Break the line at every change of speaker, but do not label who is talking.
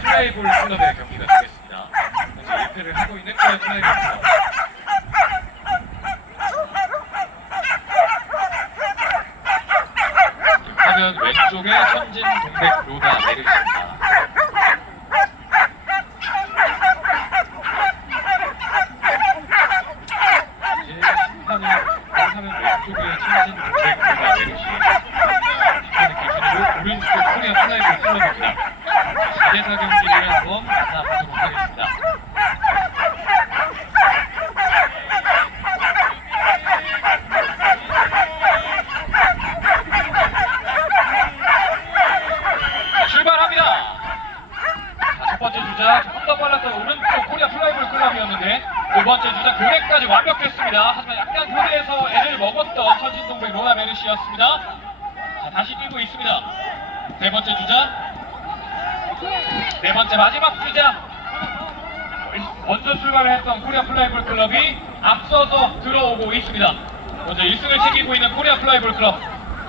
플라이볼 클럽의 경기가 되겠습니다. 현재 1패를 하고 있는 코리아 플라이볼 클럽. 화면 왼쪽에 천진 동백 로다 메르시입니다. 이제 심판은 화면 왼쪽에 천진 동백 로다 메르시. 이번에 기준으로 오른쪽 코리아 플라이볼 클럽입니다. 4대4 경기를 한번 만나보도록 하겠습니다. 자, 출발합니다. 자, 첫 번째 주자 조금 더 빨랐던 오른쪽 코리아 플라이볼 클럽이었는데 두 번째 주자 교대까지 완벽했습니다. 하지만 약간 교대에서 애를 먹었던 천진동백 로나 메르시였습니다. 자, 다시 뛰고 있습니다. 세 번째 주자 네 번째 마지막 주자 먼저 출발을 했던 코리아 플라이볼 클럽이 앞서서 들어오고 있습니다. 먼저 1승을 챙기고 있는 코리아 플라이볼 클럽